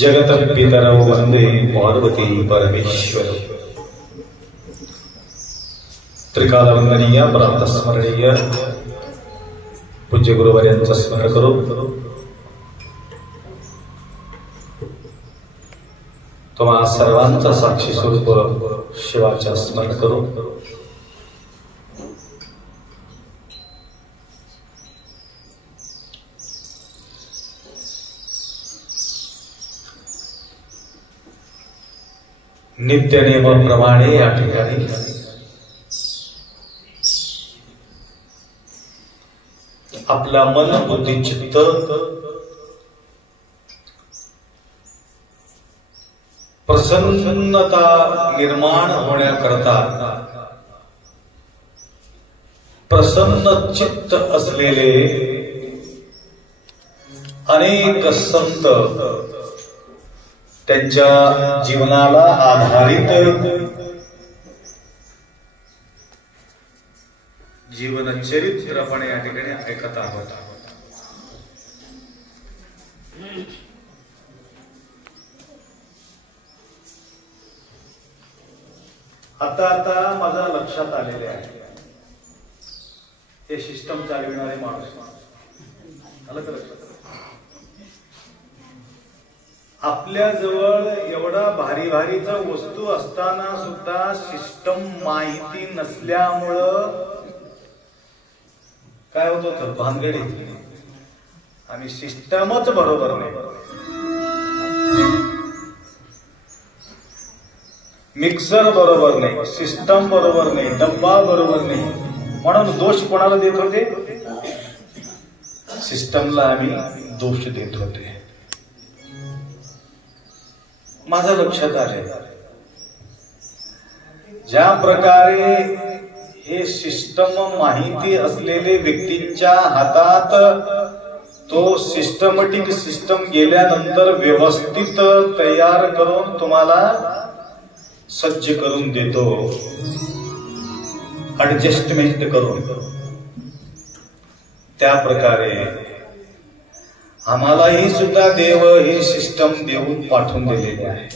जगतपितरौ वंदे पार्वती परमेश्वर त्रिकालवंदनीय प्रातस्मरणीय पूज्य गुरुवर्यांचं स्मरण करू तुम्हा सर्वांचा साक्षी स्वरूप शिवाच्या स्मरण करू नित्य नियमाप्रमाणे या ठिकाणी आपला मन बुद्धी चित्त प्रसन्नता निर्माण होण्याकरता प्रसन्न चित्त असलेले अनेक संत त्यांच्या जीवनाला आधारित जीवन चरित्रपणे या ठिकाणी ऐकत आहोत. आता माझ्या लक्षात आलेले आहे हे सिस्टम चालविणारे माणूस आलं का लक्षात? आपल्या जवळ एवढा भारी भारीचा वस्तू असताना सुद्धा सिस्टम माहिती नसल्यामुळं काय होत होतं भानगडी, आम्ही सिस्टमच बरोबर नाही, मिक्सर बरोबर नाही, सिस्टम बरोबर नाही, डब्बा बरोबर नाही, म्हणून दोष कोणाला देत होते? सिस्टमला आम्ही दोष देत होते. माझ्या लक्षात आले ज्या प्रकारे हे सिस्टम माहिती असलेले व्यक्तींच्या हातात तो सिस्टमॅटिक सिस्टम गेल्यानंतर व्यवस्थित तयार करून तुम्हाला सज्ज करून देतो, ऍडजस्टमेंट करून, त्या प्रकारे आम्हालाही सुद्धा देव हे सिस्टम देऊन पाठवून दिलेले आहे.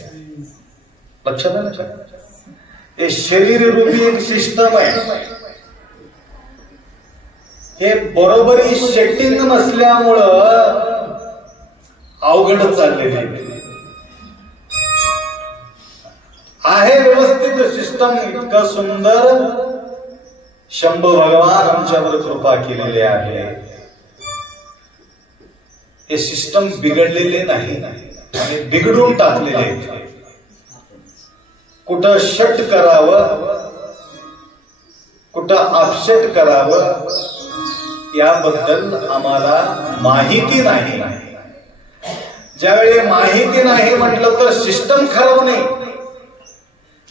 लक्षात आलं? हे शरीर रूपी एक सिस्टम आहे. हे बरोबरी सेटिंग नसल्यामुळं अवघड चाललेले आहे. व्यवस्थित सिस्टम इतकं सुंदर शंभू भगवान आमच्यावर कृपा केलेले आहे. हे सिस्टम बिघडलेले नाही आणि बिघडून टाकलेले. कुठं शट करावं, कुठं अपशट करावं याबद्दल आम्हाला माहिती नाही. ज्यावेळी माहिती नाही म्हटलं तर सिस्टम खराब नाही.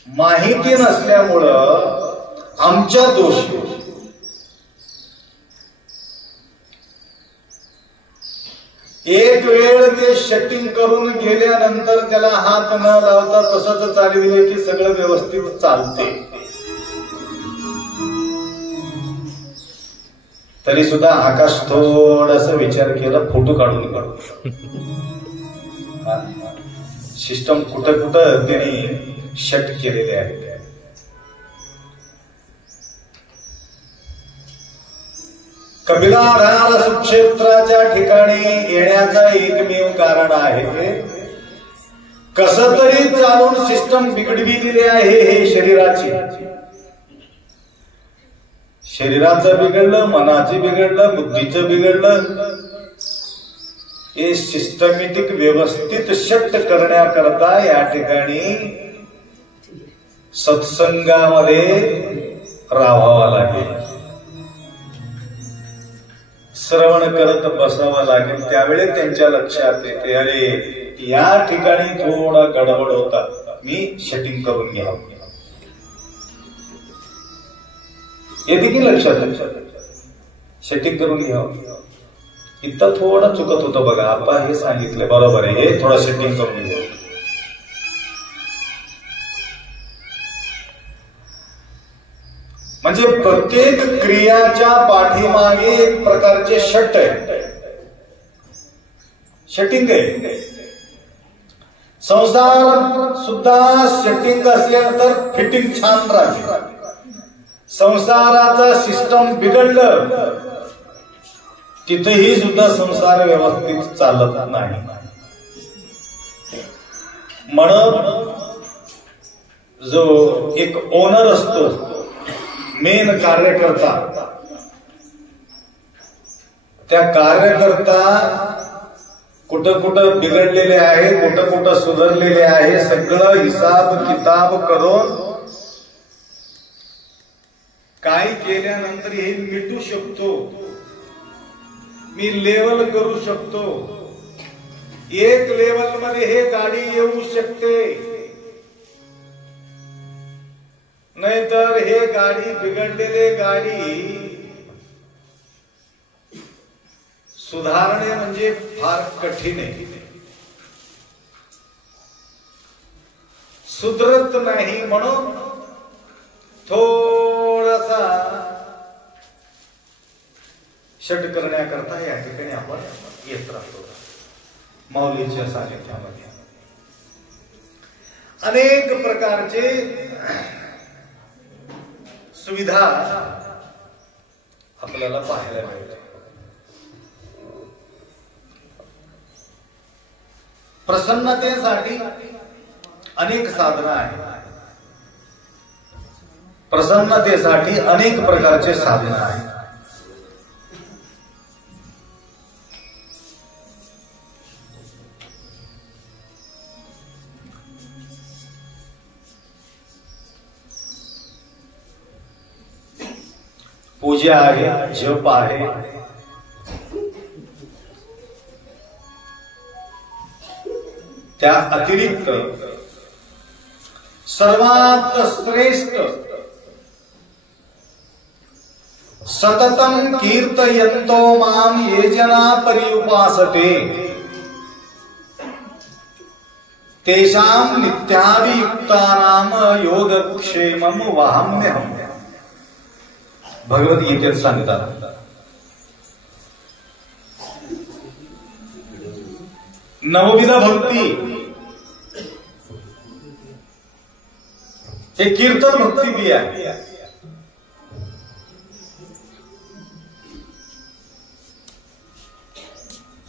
माहिती नसल्यामुळं आमच्या दोष. एक वेळ ते शटिंग करून गेल्यानंतर त्याला हात न लावता तसंच चालविले की सगळं व्यवस्थित चालते. तरी सुद्धा आकाश थोडासा विचार केला, फोटो काढून काढू. सिस्टम कुठं कुठं त्यांनी शट केलेले आहे. कपिलाधार सुक्षेत्राच्या ठिकाणी येण्याचा एकमेव कारण आहे, कसं तरी चालून सिस्टम बिघडविलेले आहे. हे शरीराचं बिघडलं, मनाचं बिघडलं, बुद्धीचं बिघडलं. हे सिस्टमॅटिक व्यवस्थित शट करण्याकरता या ठिकाणी सत्संगामध्ये राहावं लागेल, श्रवण करत बसावं लागेल. त्यावेळी त्यांच्या लक्षात येते, अरे या ठिकाणी थोडा गडबड होता, मी शटिंग करून घ्यावं. हे देखील लक्षात शटिंग करून घ्यावं. इथं थोडं चुकत होतं बघा, आपण हे सांगितलं बरोबर आहे, हे थोडं शटिंग करून घ्यावं. म्हणजे प्रत्येक क्रियाच्या पाठीमागे एक प्रकारचे शट आहे, शटिंग आहे. संसार सुद्धा शटिंग असल्यानंतर फिटिंग छान राहते. संसाराचं सिस्टम बिघडलं तिथेही सुद्धा संसार व्यवस्थित चालत नाही. म्हणून जो एक ओनर असतो, मेन कार्यकर्ता, त्या कार्यकर्ता कुठं कुठं बिघडलेले आहे, कुठं कुठं सुधारलेले आहे, सगळं हिसाब किताब करून काय केल्यानंतर हे मिटू शकतो, मी लेवल करू शकतो. एक लेवल मध्ये हे गाडी येऊ शकते, नाहीतर हे गाडी बिघडलेले गाडी सुधारणे म्हणजे फार कठीण आहे. सुधरत नाही, म्हणून थोडासा शट करण्याकरता या ठिकाणी आपण येत राहतो. माऊलीच्या सानिध्यामध्ये अनेक प्रकारचे सुविधा आपल्याला पाहायला मिळते. प्रसन्नतेसाठी अनेक साधनं आहेत. प्रसन्नतेसाठी अनेक प्रकारचे साधनं आहेत. पूजा आहे, जप आहे, त्या अतिरिक्त सर्वात श्रेष्ठ सततं कीर्तयन्तो मां ये जना पर्युपासते तेषां नित्याभियुक्तानां योगक्षेमं वहाम्यहम्. भगवद्गीतेत सांगतात. नवविध भक्ती हे कीर्तन भक्ती भी आहे.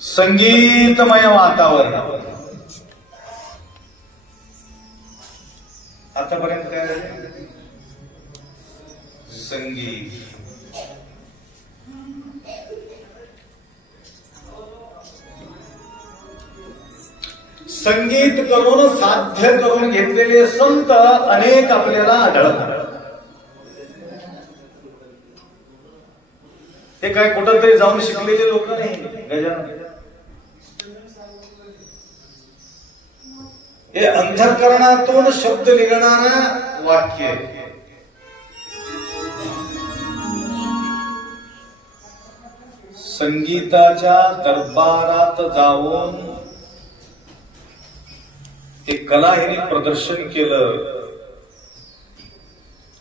संगीतमय वातावरण. आतापर्यंत काय झाले? संगीत. संगीत करून साध्य करून घेतलेले संत अनेक आपल्याला आढळतात. हे काय कुठं तरी जाऊन शिकलेले लोक नाही. गजानन हे अंतःकरणातून शब्द निघणारा वाक्य. संगीताच्या दरबारात जाऊन एक कला हिने प्रदर्शन केलं.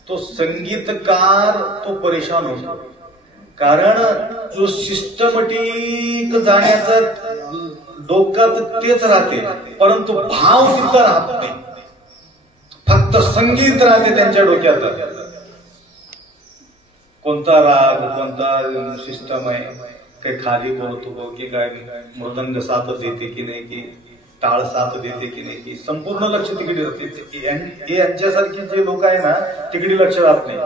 तो संगीतकार तो परेशान होतो. कारण जो सिस्टमॅटिक जाण्याचा डोक्यात तेच राहते, परंतु भाव तिथं राहत नाही. फक्त संगीत राहते त्यांच्या डोक्यात. कोणता राग, कोणता सिस्टम आहे, काही खाली बोलतो की काय, मृदंग साथ देते की नाही, की टाळ साथ देते की नाही, की संपूर्ण लक्ष तिकडे राहते. यांच्यासारखे जे लोक आहे ना, तिकडे लक्ष राहत नाही.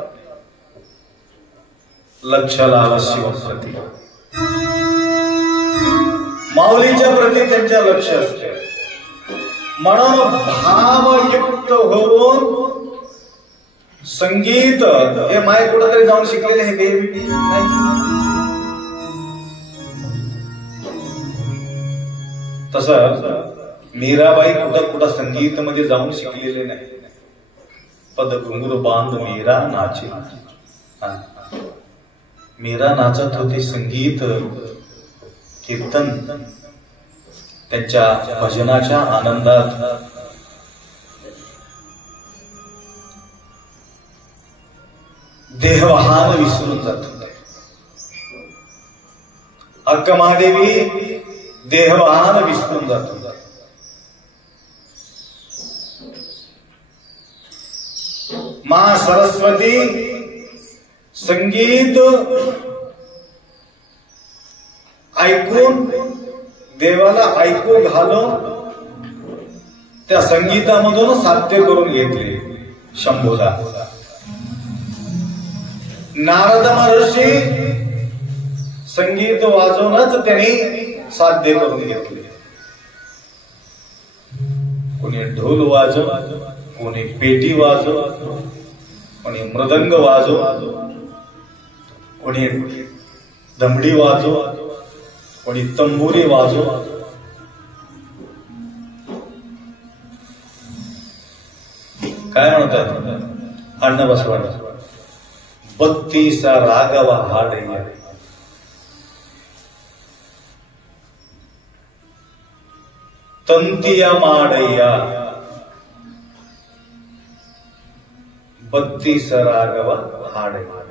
लक्ष लावा शिवप्रती, माऊलीच्या प्रती त्यांच्या लक्ष असते. म्हणून भावयुक्त होऊन संगीत हे माय कुठेतरी जाऊन शिकलेले हे तसं मीराबाई कुठं संगीत मध्ये जाऊन शिकलेले नाही. पद घुंगरू बांध मीरा नाची. मीरा नाचत होते. संगीत कीर्तन त्यांच्या भजनाच्या आनंदात देहवाहान विसरून जात होते. अक्कमादेवी देहवाहान विसरून जात होता. मां सरस्वती संगीत ऐकून देवाला ऐकू घालून त्या संगीतामधून साध्य करून घेतले शंभूला. नारद महर्षी संगीत वाजवूनच त्यांनी साध्य करून घेतले. कोणी ढोल वाजव, कोणी पेटी वाजव, कोणी मृदंग वाजव, कोणी दमडी वाजव, कोणी तंबुरी वाजव. काय म्हणतात अण्णा बसवाड, 32 रागवा हाडैया. तंतिया माडैया 32 रागवा हाडैया.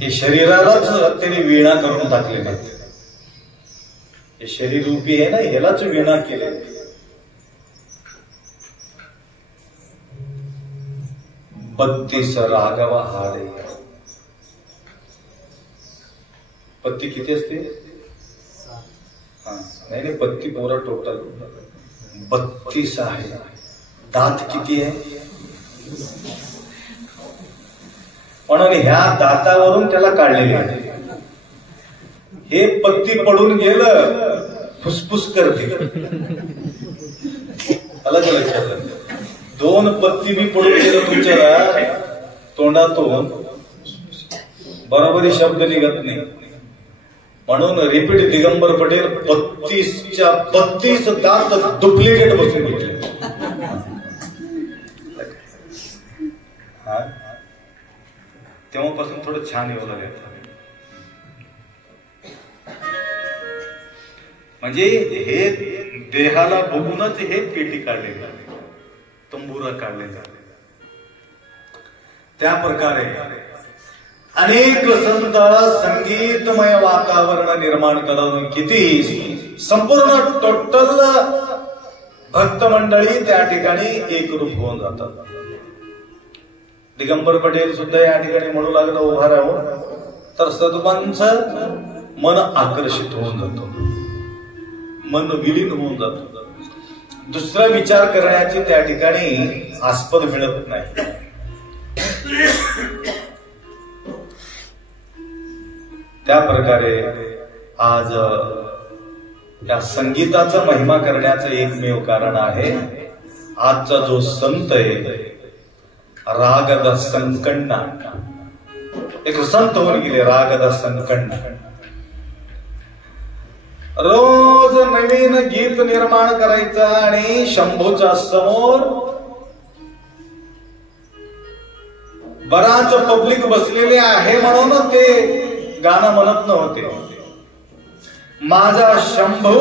हे शरीरालाच त्यांनी वीणा करून टाकले नाही. हे शरीर रूपी आहे ना, ह्यालाच वीणा केले. बत्तीस रागवा हाडैया. पत्ती किती असते? नाही 32 पोरा टोटल 32 आहे. दात किती आहे? म्हणून ह्या दातावरून त्याला काढलेले आहे. हे पत्ती पडून गेलं फुसफुस करते. अलग अलग 2 पत्ती बी पडून गेलं तुमच्या तोंडातून बरोबरी शब्द निघत नाही. म्हणून रिपीट दिगंबर पटेल 32च्या 32 दात डुप्लिकेट बसून घेतले. तेव्हापासून थोडं छान येऊ लागेल. म्हणजे हे देहाला बघूनच हे पेटी काढलेलं आहे, तंबुरा काढलेला आहे. त्या प्रकारे अनेक संत संगीतमय वातावरण निर्माण करून किती संपूर्ण टोटल भक्त मंडळी त्या ठिकाणी एकरूप होऊन जातात. दिगंबर पटेल सुद्धा या ठिकाणी म्हणू लागलं उभा राहून, तर सद्गुणांचं मन आकर्षित होऊन जातो, मन विलीन होऊन जातो. दुसरा विचार करण्याची त्या ठिकाणी आस्पद मिळत नाही. त्या प्रकारे आज या संगीताचा महिमा करण्याचं एकमेव कारण आहे, आजचा जो संत आहे रागदास संकण्णा, एक संत होऊन गेले रागदास संकण्णा. रोज नवीन गीत निर्माण करायचं आणि शंभूच्या समोर बराच पब्लिक बसलेले आहे म्हणून ते गाणं म्हणत नव्हते. माझा शंभू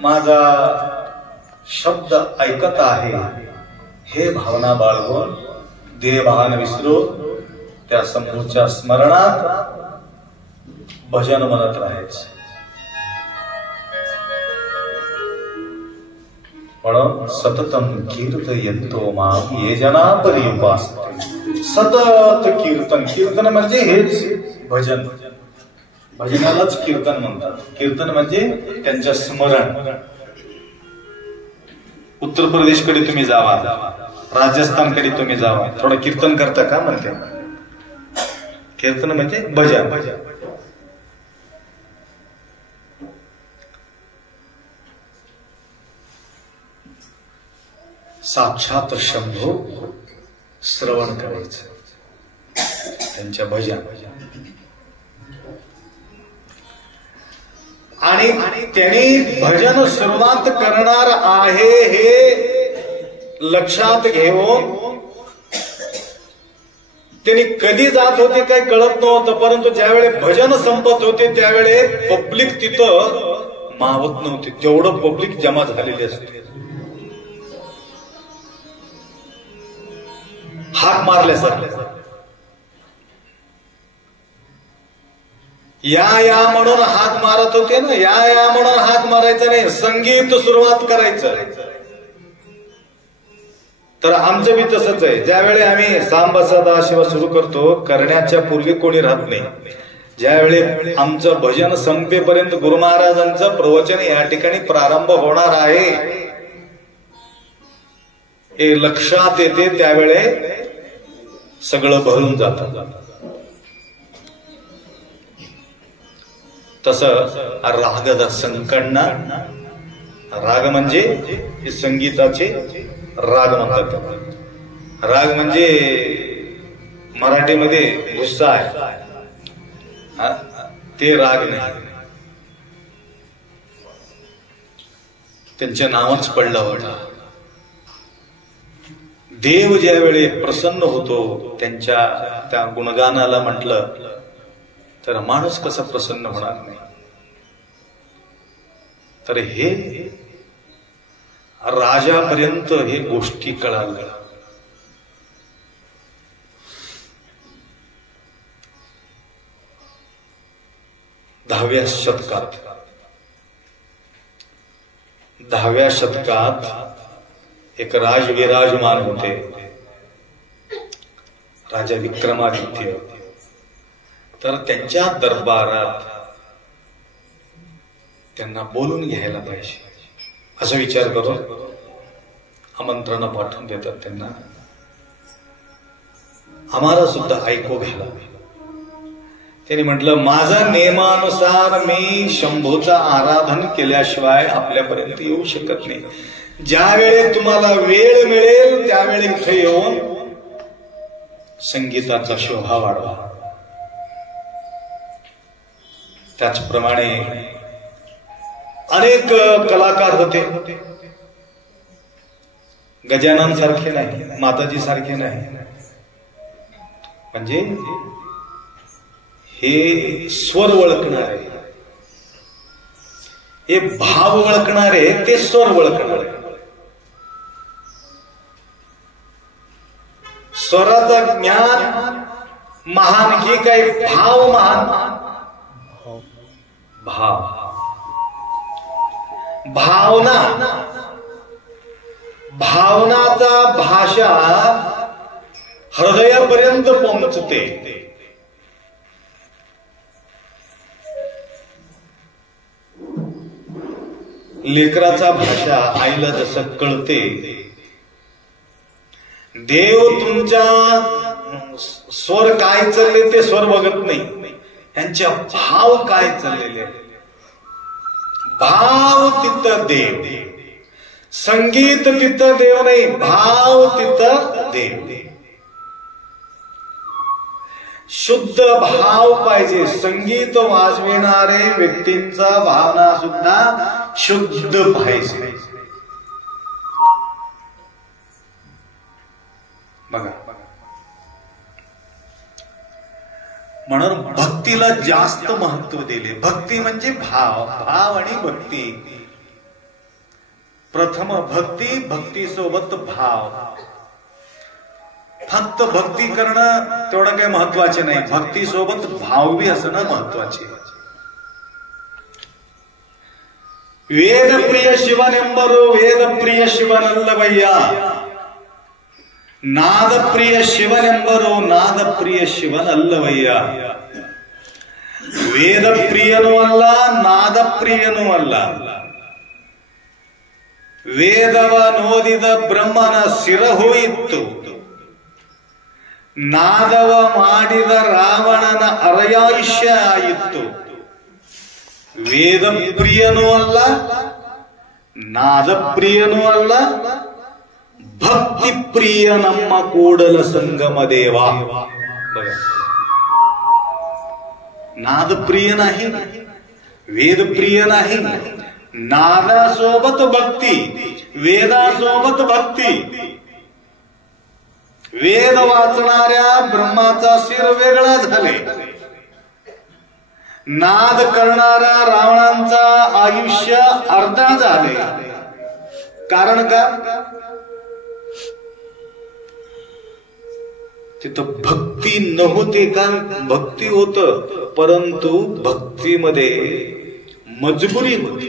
माझा शब्द ऐकत आहे हे भावना बाळगून देहभान विसरून त्या शंभूच्या स्मरणात भजन म्हणत राहायचं. म्हणून सततम कीर्तयन्तो माम ये जना परी उपासते. सतत कीर्तन, कीर्तन म्हणजे हेच भजन. भजनालाच कीर्तन म्हणतात. कीर्तन म्हणजे त्यांच्या स्मरण. उत्तर प्रदेशकडे तुम्ही जावा, राजस्थानकडे तुम्ही जावा, थोडं कीर्तन करता का म्हणते. कीर्तन म्हणजे भजन. साक्षात शंभू श्रवण करायचं त्यांच्या भजन. आणि त्यांनी भजन सुरुवात करणार आहे हे लक्षात घेऊन त्यांनी कधी जात होते काही कळत नव्हतं, परंतु ज्यावेळी भजन संपत होते त्यावेळे पब्लिक तिथं मावत नव्हती, तेवढं पब्लिक जमा झालेली असते. हाक मारल्यासारखं या म्हणून हाक मारत होते ना, या म्हणून हाक मारायचं नाही, संगीत सुरुवात करायचं. तर आमचं बी तसंच आहे. ज्यावेळी आम्ही सांबा सदा शिव सुरू करतो, करण्याच्या पूर्वी कोणी राहत नाही. ज्यावेळी आमचं भजन संपेपर्यंत गुरु महाराजांचं प्रवचन या ठिकाणी प्रारंभ होणार आहे हे लक्षात येते, त्यावेळे सगळं भरून जातं. तसं रागदास संकण्णा, राग म्हणजे हे संगीताचे राग म्हणतात. राग म्हणजे मराठीमध्ये गुस्सा आहे, ते राग नाही. त्यांचे नावच पडलं होतं. देव ज्यावेळी प्रसन्न होतो त्यांच्या त्या गुणगानाला म्हटलं तर माणूस कसा प्रसन्न होणार नाही. तर हे राजापर्यंत हे गोष्टी कळाल्या. दहाव्या शतकात एक राज विराजमान होते, राजा विक्रमादित्य. तर त्यांच्या दरबारात त्यांना बोलून घ्यायला पाहिजे असा विचार करून आमंत्रण पाठवून देतात त्यांना. आम्हाला सुद्धा ऐकू घ्यायला. त्यांनी म्हटलं माझा नियमानुसार मी शंभूचा आराधन केल्याशिवाय आपल्यापर्यंत येऊ शकत नाही. ज्यावेळी तुम्हाला वेळ मिळेल त्यावेळी इथे येऊन संगीताचा शोभा वाढवा. त्याचप्रमाणे अनेक कलाकार होते. गजानन सारखे नाही, माताजी सारखे नाही, म्हणजे हे स्वर ओळखणारे, हे भाव ओळखणारे, ते स्वर ओळखणारे. स्वराचं ज्ञान महान की काही भाव महान? भाव, भावना, भावनाचा भाषा हृदयापर्यंत पोहोचते. लेकराचा भाषा आईला जसं कळते, देव तुमच्या स्वर काय चालले ते स्वर बघत नाही, त्यांच्या भाव काय चाललेले. भाव तिथं देव, संगीत तिथं देव नाही, भाव तिथं देव. शुद्ध भाव पाहिजे. संगीत वाजविणारे व्यक्तींचा भावना सुद्धा शुद्ध पाहिजे. बघा, म्हणून भक्तीला जास्त महत्व दिले. भक्ती म्हणजे भाव, भाव आणि भक्ती. प्रथम भक्ती, भक्ती सोबत भाव. फक्त भक्ती करणं तेवढं काही महत्वाचे नाही, भक्ती सोबत भाव बी असणं महत्वाचे. वेदप्रिय शिवनेंबरो वेदप्रिय शिवनल्लवय्या, नादप्रिय शिवनेंबरो नादप्रिय ಶಿವನಲ್ಲವಯ್ಯ. ವೇದಪ್ರಿಯನೂ ಅಲ್ಲ, ನಾದಪ್ರಿಯನೂ ಅಲ್ಲ. ವೇದವ ನೋದಿದ ಬ್ರಹ್ಮನ ಶಿರ ಹೋಯಿತು, ನಾದವ ಮಾಡಿದ ರಾವಣನ ಅರಯಾಯುಷ್ಯ ಆಯಿತು. ವೇದಪ್ರಿಯನೂ ಅಲ್ಲ, ನಾದಪ್ರಿಯನೂ ಅಲ್ಲ, ಭಕ್ತಿ ಪ್ರಿಯ ನಮ್ಮ ಕೂಡಲ ಸಂಗಮ ದೇವ. नादप्रिय नाही, वेदप्रिय नाही. नादासोबत भक्ती, वेदासोबत भक्ती. वेद वाचणाऱ्या ब्रह्माचा शिर वेगळा झाले, नाद करणाऱ्या रावणांचा आयुष्य अर्धा झाले. कारण का? तिथं भक्ती नव्हती का? भक्ती होत, परंतु भक्तीमध्ये मजबुरी होती.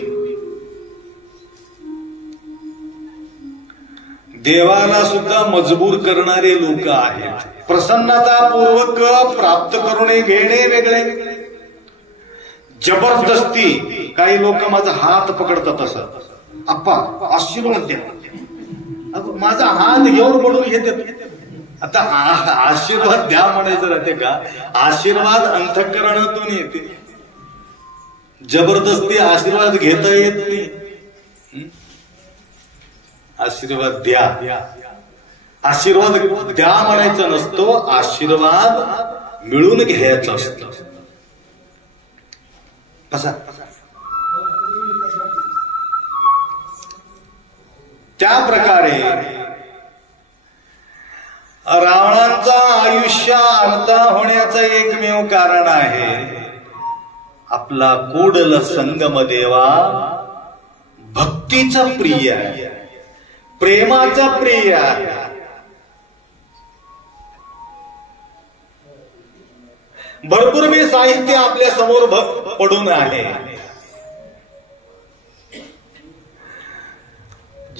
देवाला सुद्धा मजबूर करणारे लोक आहेत. प्रसन्नतापूर्वक प्राप्त करून घेणे वेगळे, जबरदस्ती. काही लोक माझा हात पकडतात, असं आप्पा आशीर्वाद द्या, माझा हात घेऊन म्हणून घेते. आता आशीर्वाद द्या म्हणायचं राहते का? आशीर्वाद अंतःकरणातून येते, जबरदस्ती आशीर्वाद घेता येत नाही. आशीर्वाद द्या, आशीर्वाद द्या म्हणायचं नसतो, आशीर्वाद मिळून घ्यायचा असतो. कसा? त्या प्रकारे रावणांचा आयुष्य अर्धा होण्याचं एकमेव कारण आहे आपला कूडल संगम देवा भक्तीचा प्रिय आहे, प्रेमाचा प्रिय आहे. भरपूर मी साहित्य आपल्या समोर पडून आहे.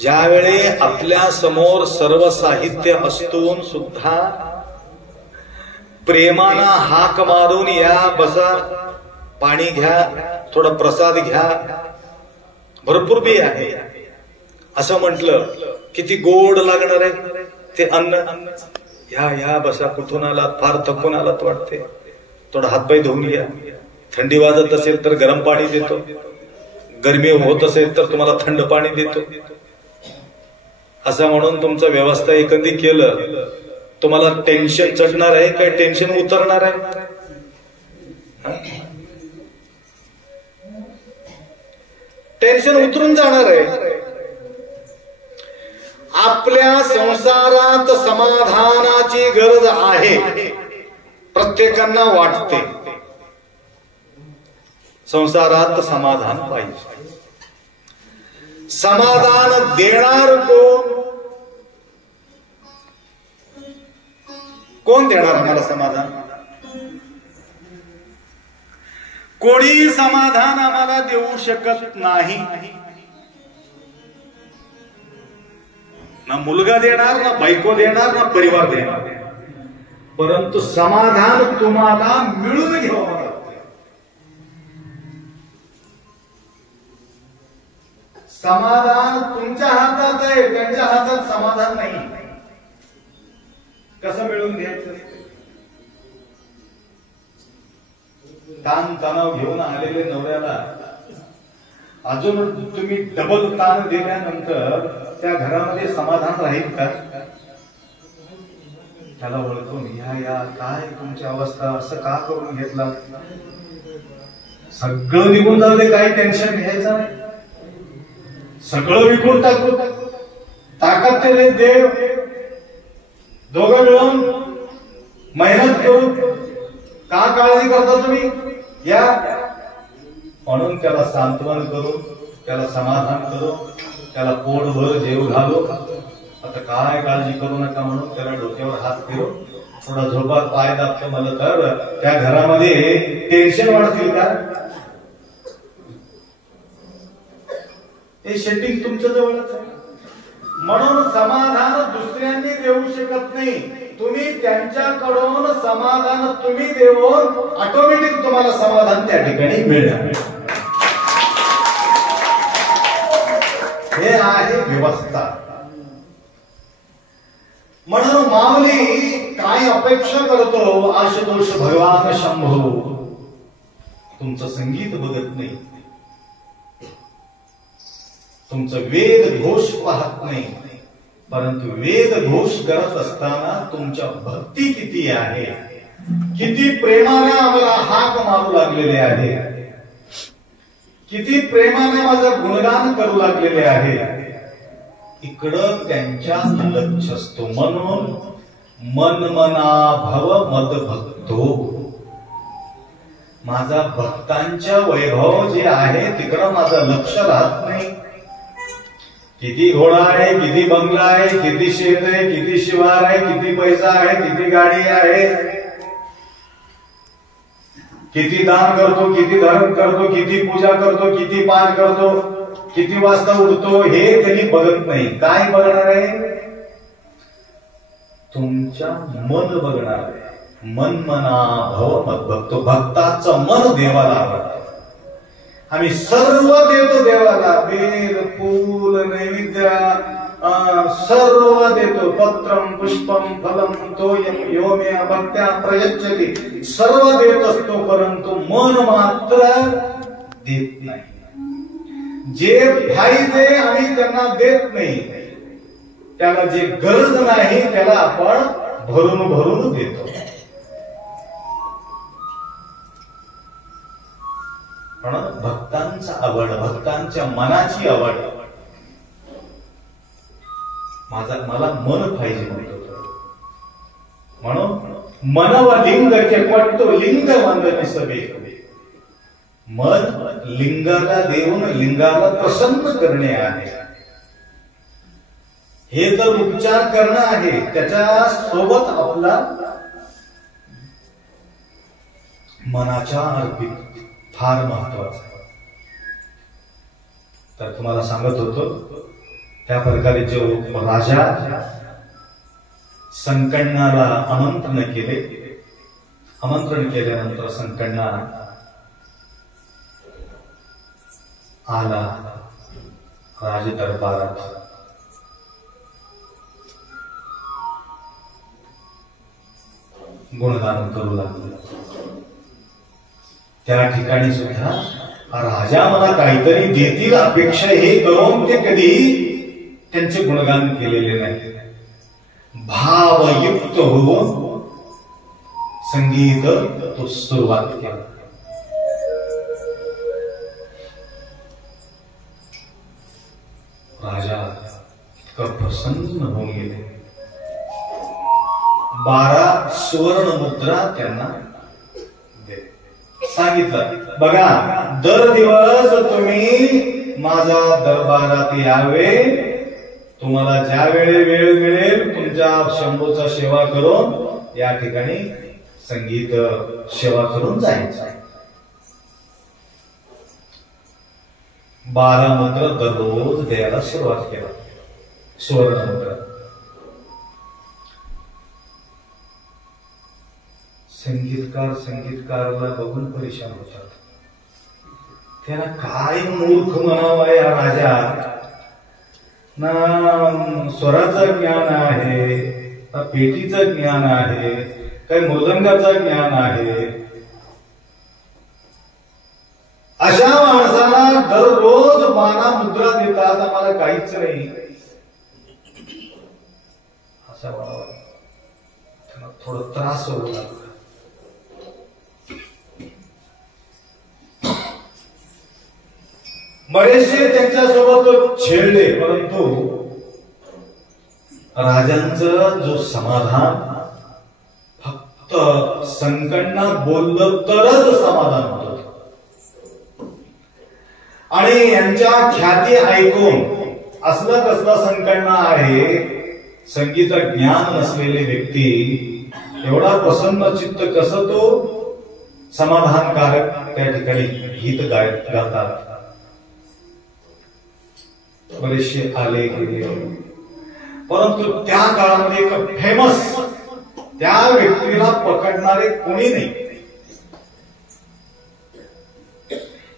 ज्यावेळी आपल्या समोर सर्व साहित्य असून सुद्धा प्रेमानं हाक मारून या, बसा, पाणी घ्या, थोडा प्रसाद घ्या, भरपूर बी आहे असं म्हटलं किती गोड लागणार आहे ते अन्न. ह्या बसा, कुठून आलात? फार थकून आलात वाटते, थोडा हातपाय धुवून घ्या. थंडी वाजत असेल तर गरम पाणी देतो, गरमी होत असेल तर तुम्हाला थंड पाणी देतो. असं म्हणून तुमचं व्यवस्था एखादी केलं, तुम्हाला टेन्शन चढणार आहे काय टेन्शन उतरणार आहे? टेन्शन उतरून जाणार आहे. आपल्या संसारात समाधानाची गरज आहे, प्रत्येकांना वाटते संसारात समाधान पाहिजे. समाधान देणार कोण देणार आम्हाला समाधान? कोणी समाधान आम्हाला देऊ शकत नाही. ना मुलगा देणार, ना बायको देणार, ना परिवार देणार, परंतु समाधान तुम्हाला मिळून घ्यावं लागतं. समाधान तुमच्या हातात आहे, त्यांच्या हातात समाधान नाही. कसं मिळून घ्यायचं? ताण तणाव घेऊन आलेले नवऱ्याला अजून तुम्ही डबल ताण दिल्यानंतर त्या घरामध्ये समाधान राहील का? त्याला ओळखून या काय तुमची अवस्था, असं का करून घेतला, सगळं निघून जाऊ दे, काही टेन्शन घ्यायचं नाही, सगळं विकून टाकू, ताकद केले देव, दोघं मिळून मेहनत करू, का काळजी करता तुम्ही, या म्हणून त्याला सांत्वन करू, त्याला समाधान करू, त्याला पोटभर जेव घालू. आता काय काळजी करू नका म्हणून त्याला डोक्यावर हात फिरू, थोडा झोपात पाय दाबतो मला, तर त्या घरामध्ये टेन्शन वाढतील का? हे सेटिंग तुमच्या जवळच आहे. म्हणून समाधान दुसऱ्यांनी देऊ शकत नाही, तुम्ही त्यांच्याकडून समाधान तुम्ही देऊन ऑटोमॅटिक तुम्हाला समाधान त्या ठिकाणी मिळणार. हे आहे व्यवस्था. म्हणून माऊली काय अपेक्षा करतो? आशुतोष भगवान शंभू तुमचं संगीत बघत नाही, तुमचं वेद घोष पाहत नाही, परंतु वेद घोष करत असताना तुमच्या भक्ती किती आहे, किती प्रेमाने आम्हाला हाक मारू लागलेले आहे, किती प्रेमाने माझं गुणगान करू लागलेले आहे, इकडं त्यांच्या लक्ष असतो. म्हणून मनमना भव मद भक्तो, माझा भक्तांच्या वैभव जे आहे तिकडं माझं लक्ष राहत नाही. किती घोडा आहे, किती बंगला आहे, किती शेत आहे, किती शिवार आहे, किती पैसा आहे, किती गाडी आहे, किती दान करतो, किती धर्म करतो, किती पूजा करतो, किती पाठ करतो, किती वाजता उठतो, हे त्यांनी बघत नाही. काय बघणार आहे? तुमच्या मन बघणार आहे. मन मना भव मद भक्तो, भक्ताचं मन देवाला आवडतं. आम्ही सर्व देतो देवाला, बेल फूल नैवेद्य सर्व देतो, पत्रम पुष्पम फलम तोयम यो मे भक्त्या प्रयच्छति, सर्व देत असतो, परंतु मन मात्र देत नाही. जे पाहिजे आम्ही त्यांना देत नाही, त्याला जे गरज नाही त्याला आपण भरून भरून देतो. म्हणून भक्तांचा आवड, भक्तांच्या मनाची आवड, मला मन पाहिजे म्हणतो. म्हणून मन व लिंग केपटतो, लिंग वंदने सभे. मन लिंगाला देऊन लिंगाला प्रसन्न करणे आहे, हे तर उपचार करणं आहे. त्याच्या सोबत आपला मनाच्या अर्पित फार महत्वाचं. तर तुम्हाला सांगत होतो त्या प्रकारे जो राजा संकण्णाला आमंत्रण केले, आमंत्रण केल्यानंतर संकण्णा आला राज दरबारात. गुणगान करू लागले. त्या ठिकाणी सुद्धा राजा मला काहीतरी देतील अपेक्षा हे करून ते कधी त्यांचे गुणगान केलेले नाही. भावयुक्त होऊन संगीत तो सुरुवात केला. राजा इतकं प्रसन्न होऊन गेले. 12 सुवर्ण मुद्रा त्यांना सांगितलं, बघा दर दिवस तुम्ही माझा दरबारात यावे, तुम्हाला ज्या वेळी वेळ मिळेल तुमच्या शंभूचा सेवा करून या ठिकाणी संगीत सेवा करून जायचं. 12 मंत्र दररोज द्यायला सुरुवात केला. सुवर्ण मंत्र. संगीतकारला बघून परेशान होतात. त्यांना काय मूर्ख म्हणावं या राजा, ना स्वराचं ज्ञान आहे, ना पेटीचं ज्ञान आहे, काही मृदंगाचं ज्ञान आहे. अशा माणसाला दररोज 12 मुद्रा देतात, आम्हाला काहीच नाही असं म्हणावं. त्यांना थोडं त्रास होऊ लागला. बरेचसे त्यांच्यासोबत छेडले, परंतु राजांचं जो समाधान फक्त संकटांना बोललं तरच समाधान होतं. आणि यांच्या ख्याती ऐकून असलं कसलं संकटांना आहे, संगीत ज्ञान नसलेले व्यक्ती एवढा प्रसन्न चित्त कसं तो समाधानकारक त्या ठिकाणी गीत गातात. बरेचसे आले गेले, परंतु त्या काळामध्ये एक फेमस त्या व्यक्तीला पकडणारे कोणी नाही.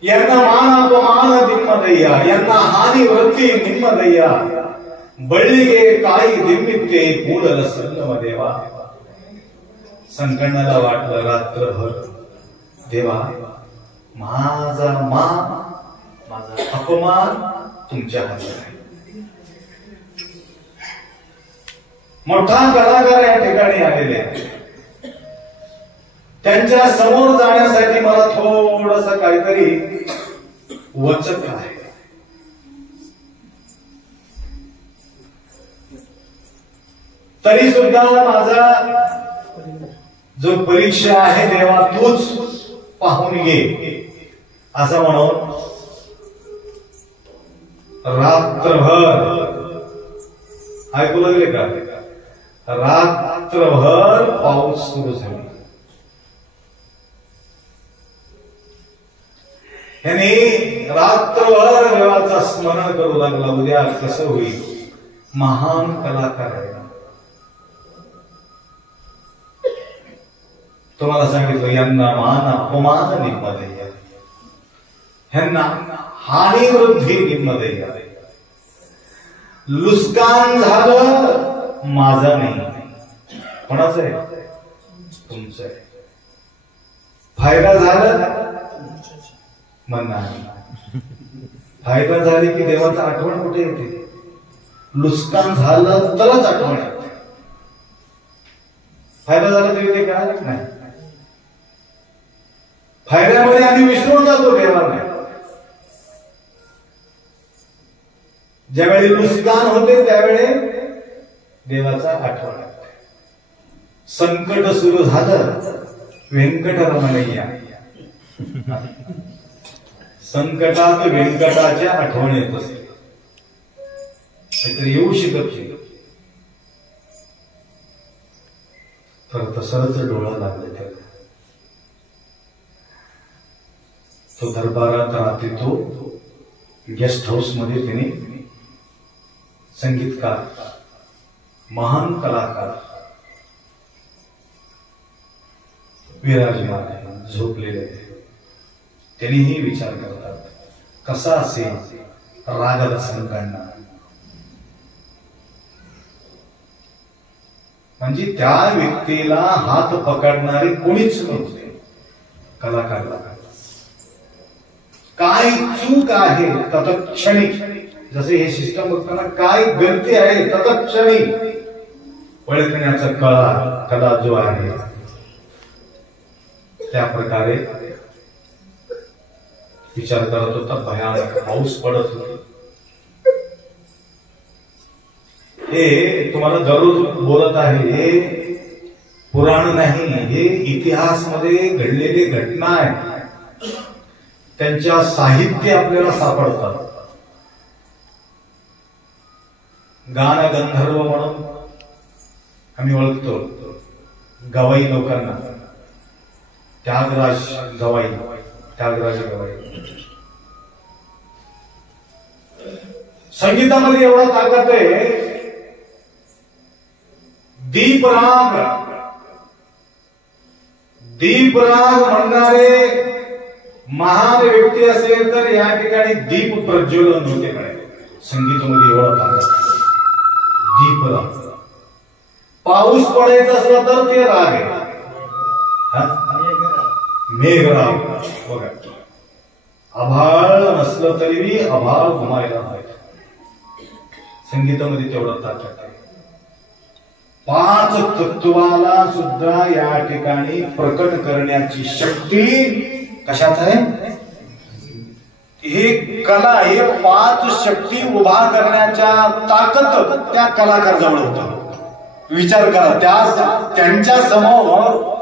यांना मान अपमान दिम्मदय्या, यांना हानी वृत्ती निम्मदय्या, बळ्ळिगे काही दिम्मित्ते पूलल सल्लमदेवा. संकटाला वाटलं रात्रभर, देवा माझा अपमान तुमच्या हातात आहे. मोठा कलाकार या ठिकाणी आलेले, त्यांच्या समोर जाण्यासाठी मला थोडस काहीतरी वचक आहे. तरी सुद्धा माझा जो परीक्षा आहे देवा तूच पाहून घे असं म्हणून रात्रभर, ऐकू लागले का, रात्रभर पाऊस सुरू झाला. यांनी रात्रभर देवाचा स्मरण करू लागला. उद्या कसं होईल, महान कलाकार आहे. तुम्हाला सांगितलं यांना मान अपमान निम्मदय्या, ह्यांना हानी वृद्धी निम्मदय्या. लुस्कान झालं माझं नाही, कोणाचं आहे, तुमचं आहे. फायदा झाला म्हणा, फायदा झाली की देवाचं आठवण कुठे येते. लुस्कान झालं तरच आठवण येते. फायदा झाला तरी ते काय नाही. फायद्यामध्ये आम्ही विसरून जातो देवाला. ज्यावेळी नुकसान होते त्यावेळी देवाचा आठवण. संकट सुरू झालं व्यंकटरमणय्या, संकटात व्यंकटाच्या आठवण येत असते. काहीतरी येऊ शकत नाही, तर तसंच डोळा लागले त्याला. तो दरबारात राहते, तो गेस्ट हाऊस मध्ये त्याने संगीतकार, महान कलाकार विराजमान आहे, झोपलेले. त्यांनीही विचार करतात कसा असेल रागरसन काढणार. म्हणजे त्या व्यक्तीला हात पकडणारे कोणीच नव्हते. कलाकारला काय चूक आहे तत्क्षणी जसे हे सिस्टम बघताना काय गलती आहे तत्क्षणी ओळखण्याचा कला जो आहे त्या प्रकारे विचार करत होता. भयानक पाऊस पडत होता. हे तुम्हाला दररोज बोलत आहे, हे पुराण नाही, हे इतिहास मध्ये घडलेली घटना आहे. त्यांच्या साहित्य आपल्याला सापडतात. गान गंधर्व म्हणून आम्ही ओळखतो गवाई लोकांना. त्यागराज गवाई. संगीतामध्ये एवढा ताकद आहे. दीपराग म्हणणारे महान व्यक्ती असेल तर या ठिकाणी दीप प्रज्वलन होते म्हणे. संगीतामध्ये एवढा ताकद. दीपराग. पाऊस पडायचा असला तर ते राग आहे. मेघराग बघा. आभाळ नसलं तरी आभाळ घुमायला पाहिजे. संगीतामध्ये तेवढा ताकद आहे. 5 तत्वाला सुद्धा या ठिकाणी प्रकट करण्याची शक्ती कशात आहे? ही कला, हे 5 शक्ती उभा करण्याच्या ताकद त्या कलाकाराजवळ होतं. विचार करा, त्यांच्या समोर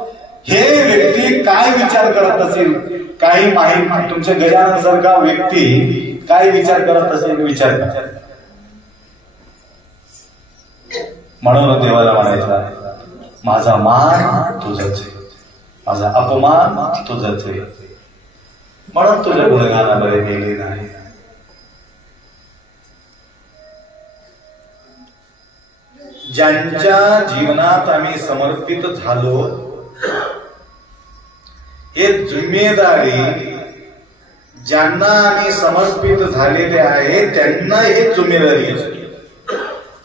हे व्यक्ती काय विचार करत असेल, काही माहिती तुमच्या गजानन सारखा व्यक्ती काय विचार करत असेल विचार करा. म्हणून देवाला म्हणायचा, माझा मान तुझंच आहे, माझा अपमान तुझंच आहे, म्हणून तुझ्या गुणगानामध्ये गेले नाही. ज्यांच्या जीवनात आम्ही समर्पित झालो, हे जिम्मेदारी ज्यांना आम्ही समर्पित झालेले आहे त्यांना हे जिम्मेदारी असते.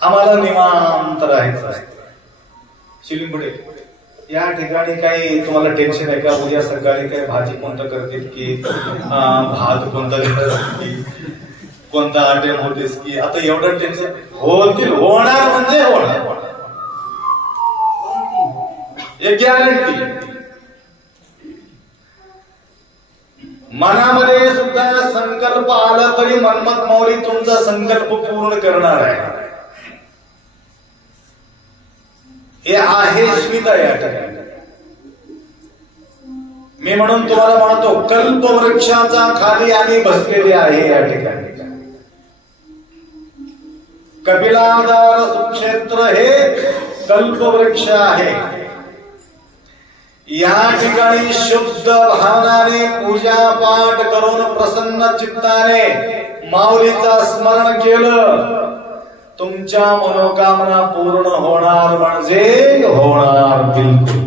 आम्हाला निवांत राहायचं आहे. शिलिंपुढे या ठिकाणी काही तुम्हाला टेन्शन आहे का? उद्या सकाळी काय भाजी कोणतं करतील की भात कोणता घेतात की कोणता आयटम होतेस की आता एवढं टेन्शन होतील, होणार म्हणजे होणार, एक गॅरंटी. मनामध्ये सुद्धा संकल्प आला तरी मनमत मौली तुमचा संकल्प पूर्ण करणार आहे. हे आहे स्मिता या ठिकाणी. मी म्हणून तुम्हाला म्हणतो, कल्पवृक्षाचा खाली आम्ही बसलेले आहे या ठिकाणी. कपिलाधार सुक्षेत्र हे कल्पवृक्ष आहे. या ठिकाणी शुद्ध भावनाने पूजा पाठ करून प्रसन्न चित्ताने माऊलीचा स्मरण केलं, तुमच्या मनोकामना पूर्ण होणार म्हणजे होणार बिलकुल.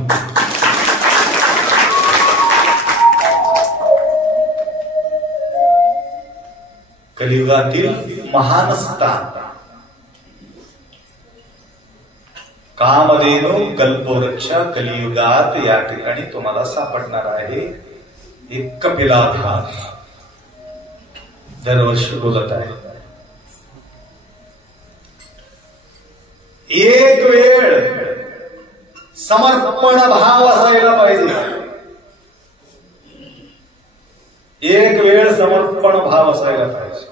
कलियुगातील महान स्थान कामधेनु कल्पवृक्ष कलियुगात या ठिकाणी तुम्हाला सापडणार आहे. एक कपिलाधार दरवर्षी बोलत आहे. एक वेळ समर्पण भाव असायला पाहिजे. एक वेळ समर्पण भाव असायला पाहिजे.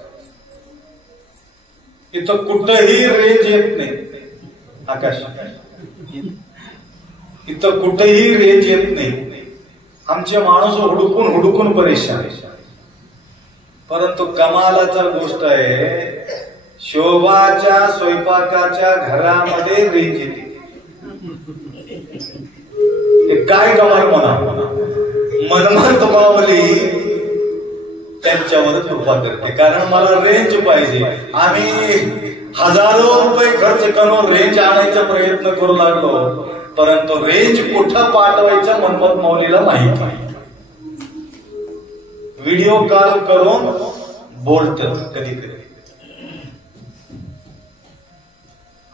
इथं कुठंही रेंज येत नाही. आकाश इथं कुठेही रेंज येत नाही. आमचे माणूस हुडकून हुडकून परेशान आहे. परंतु कमालाचा गोष्ट आहे, शोभाच्या स्वयंपाकाच्या घरामध्ये रेंज येते. काय कमाल म्हणा, मनमत माऊली त्यांच्यावर कृपा करते. कारण मला रेंज पाहिजे. आम्ही हजारो रुपये खर्च करून रेंज आणायचा प्रयत्न करू लागलो, परंतु रेंज कुठं पाठवायचं मनमत मौलीला माहित आहे. व्हिडिओ कॉल करून बोलतात कधी कधी.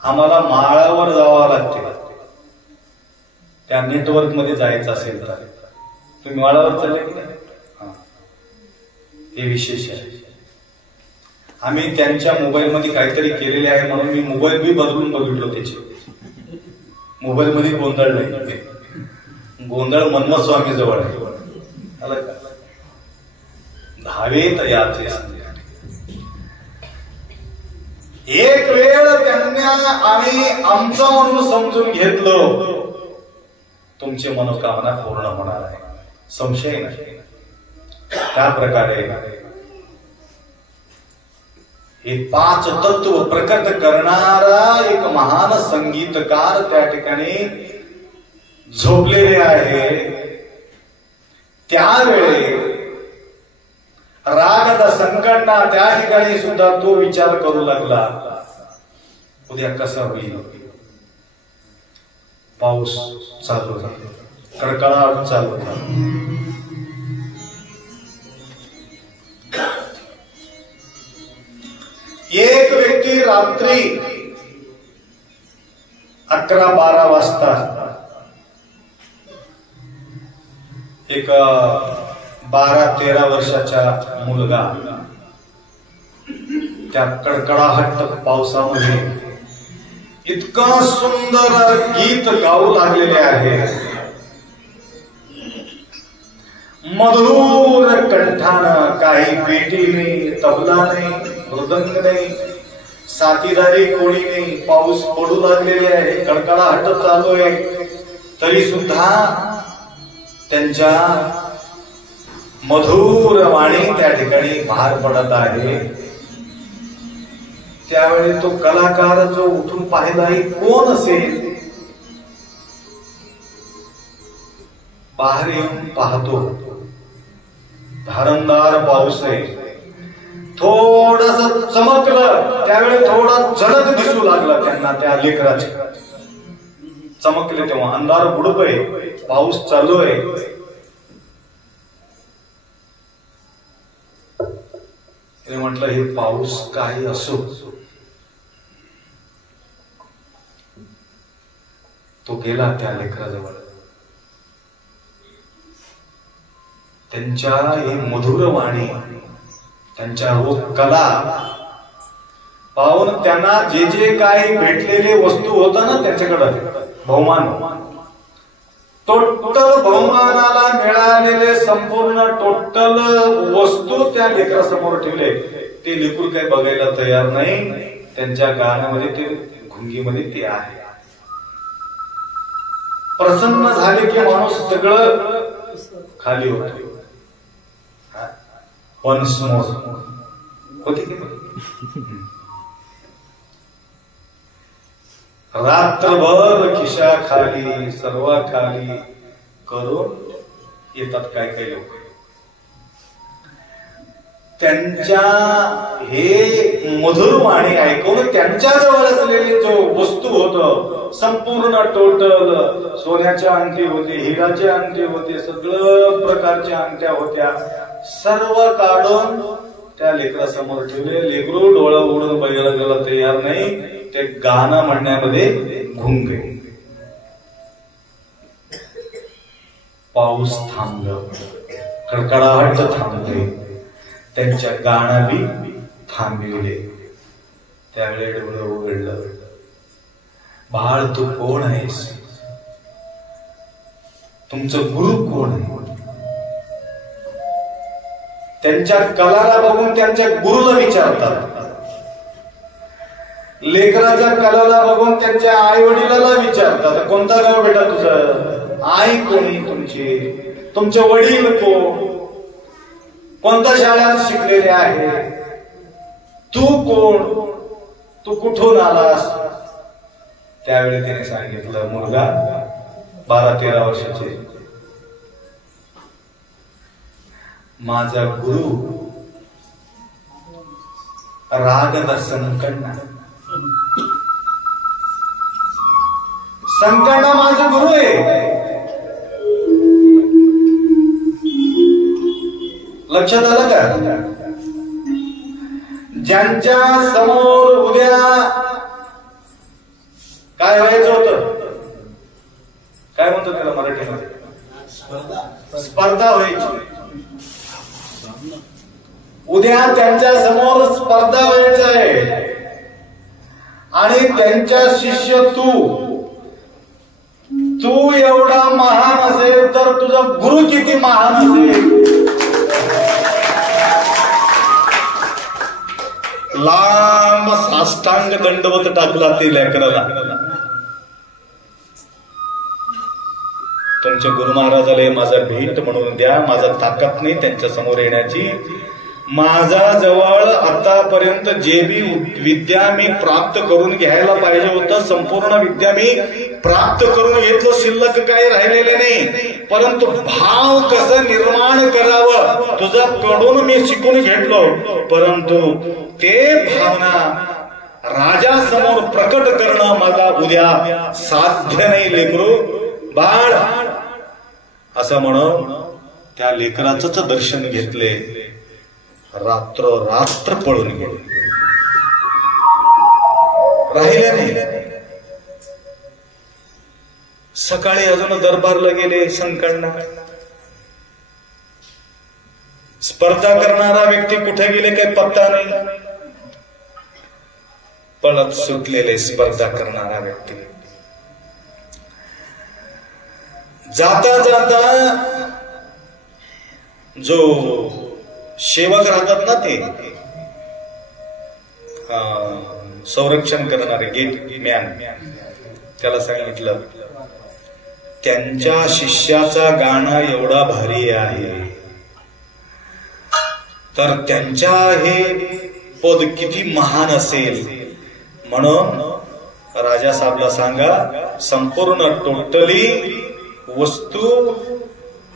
आम्हाला माळावर जावं लागते त्या नेटवर्क मध्ये जायचं असेल तर. तुम्ही माळावर चालले की नाही? हे विशेष आहे. आम्ही त्यांच्या मोबाईलमध्ये काहीतरी केलेले आहे म्हणून मी मोबाईल बी बदलून बघितलो त्याचे. मोबाईल मध्ये गोंधळ नाही, गोंधळ मन्मथ स्वामी जवळ आहे. धावेत याचे एक वेळ त्यांना आम्ही आमचा म्हणून समजून घेतलो, तुमची मनोकामना पूर्ण होणार आहे, संशय नाही. त्या प्रकारे हे 5 तत्व प्रकट करणारा एक महान संगीतकार त्या ठिकाणी झोपलेले आहे. त्यावेळी रागदा संकटना त्या ठिकाणी सुद्धा तो विचार करू लागला, उद्या कसा होईल. पाऊस चालू झाला, कडकडाट चालू झाला. एक व्यक्ती रात्री 11-12 वाजता एक 12-13 वर्षाचा मुलगा त्या कडकडाहट पावसामध्ये इतका सुंदर गीत गाऊ लागलेले आहे. मधुर कंठानं, काही पेटी नाही, तबला नाही, मृदंग नाही, साथीदारी कोणी नाही. पाऊस पडू लागलेले आहे, कडकडाहट चालू आहे, तरी सुद्धा त्यांच्या मधुर वाणी त्या ठिकाणी भार पडत आहे. त्यावेळी तो कलाकार जो उठून पाहिला आहे, कोण असेल, बाहेर येऊन पाहतो, धारंदार पाऊस आहे. थोडस चमकलं, त्यावेळी थोडा झलक दिसू लागला त्यांना त्या लेकराचे. चमकले तेव्हा अंधार बुडतोय, पाऊस चालू आहे. ते म्हटलं हे पाऊस काही असो, तो गेला त्या लेकराजवळ. त्यांच्या ही मधुर वाणी, त्यांच्या कला पाहून त्यांना जे जे काही भेटलेले वस्तू होता ना त्यांच्याकडे, बहुमान, टोटल बहुमानाला मिळालेले संपूर्ण टोटल वस्तू त्या लेकरासमोर ठेवले. ते लेकरू काही बघायला तयार नाही. त्यांच्या गाण्यामध्ये ते, घुंगीमध्ये ते आहे. प्रसन्न झाले की माणूस सगळं खाली होतो. वन्स मोर होते की रात्रभर खिशा खाली, सर्व खाली करून येतात काय काय लोक. त्यांच्या हे मधुर वाणी ऐकून त्यांच्या जवळ असलेले जो वस्तू होत, संपूर्ण टोटल सोन्याच्या अंगठी होते, हिराच्या अंगठी होते, सगळं प्रकारच्या अंगठ्या होत्या, सर्व काढून त्या लेकरासमोर ठेवले. लेकरू डोळा उघडून बघायला गेला तयार नाही. ते गाणं म्हणण्यामध्ये घुंग गए. पाऊस थांबलं, कडकडाहट थांबले, त्यांच्या गाणं बी थांबले. त्यावेळी डोळं उघडलं. बाळ तू कोण आहेस? तुमचं गुरु कोण आहे? त्यांच्या कलाला बघून त्यांच्या गुरुला विचारतात. लेकराच्या कलाला बघून त्यांच्या आई वडिलाला विचारतात, कोणता गाव बेटा तुझं? आई कोणी तुमची? तुमचे वडील कोण? कोणत्या शाळेत शिकलेले आहे? तू कोण? तू कुठून आलास? त्यावेळी त्याने सांगितलं, मुलगा 12-13 वर्षाचे, माझा गुरु रागदा संकण्णा. संकण्णा माझा गुरु आहे. लक्षात आलं का? ज्यांच्या समोर उद्या काय व्हायचं होतं, काय म्हणतो त्याला मराठीमध्ये, स्पर्धा व्हायची. उद्या त्यांच्या समोर स्पर्धा व्हायची आहे आणि त्यांच्या शिष्य तू एवढा महान असेल तर तुझा गुरु किती महान असेल. लांब साष्टांग दंडवत टाकला ते लेकराला. तुमच्या गुरु महाराजाला माझा भेट म्हणून द्या. माझा ताकद नाही त्यांच्या समोर येण्याची. माझा जवळ आतापर्यंत जे बी विद्या मी प्राप्त करून घ्यायला पाहिजे होतं संपूर्ण विद्या मी प्राप्त करून घेतलो. शिल्लक काही राहिलेले नाही. परंतु भाव कसं निर्माण करावं तुझ्याकडून मी शिकून घेतलो. परंतु ते भावना राजासमोर प्रकट करणं मला उद्या साध्य नाही लेकरू बाळ असं म्हणून त्या लेकराचंच दर्शन घेतले. रात्र पळून गेले. राहिले नाही. सकाळी अजून दरबारला गेले. संकर्ण स्पर्धा करणारा व्यक्ती कुठे गेले काही पत्ता नाही. पळत सुटलेले स्पर्धा करणारा व्यक्ती. जाता जाता जो सेवक राहतात ना ते संरक्षण करणारे गेट मॅन त्याला सांगितलं त्यांच्या शिष्याचा गाणं एवढा भारी आहे तर त्यांच्या हे पद किती महान असेल. म्हणून राजा साहेबला सांगा संपूर्ण टोटली वस्तू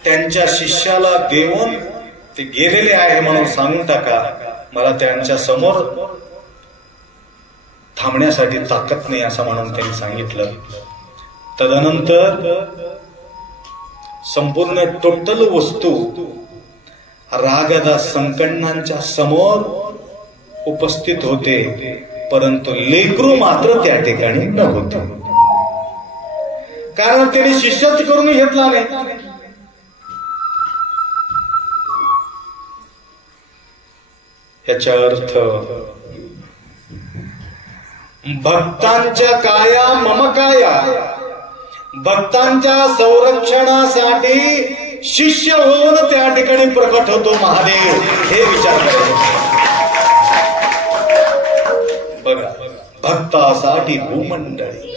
त्यांच्या शिष्याला देऊन ते गेलेले आहे म्हणून सांगून टाका. मला त्यांच्या समोर थांबण्यासाठी ताकद नाही असं म्हणून त्यांनी सांगितलं. तदनंतर संपूर्ण टोटल वस्तू रागदास संकण्णांच्या समोर उपस्थित होते. परंतु लेकरू मात्र त्या ठिकाणी न होते. कारण त्यांनी शिष्यच करून घेतला नाही. याचा अर्थ भक्तांच्या काया मम काया. भक्तांच्या संरक्षणासाठी शिष्य होऊन त्या ठिकाणी प्रकट होतो महादेव. हे विचार करायचं बघा. भक्तासाठी भूमंडळी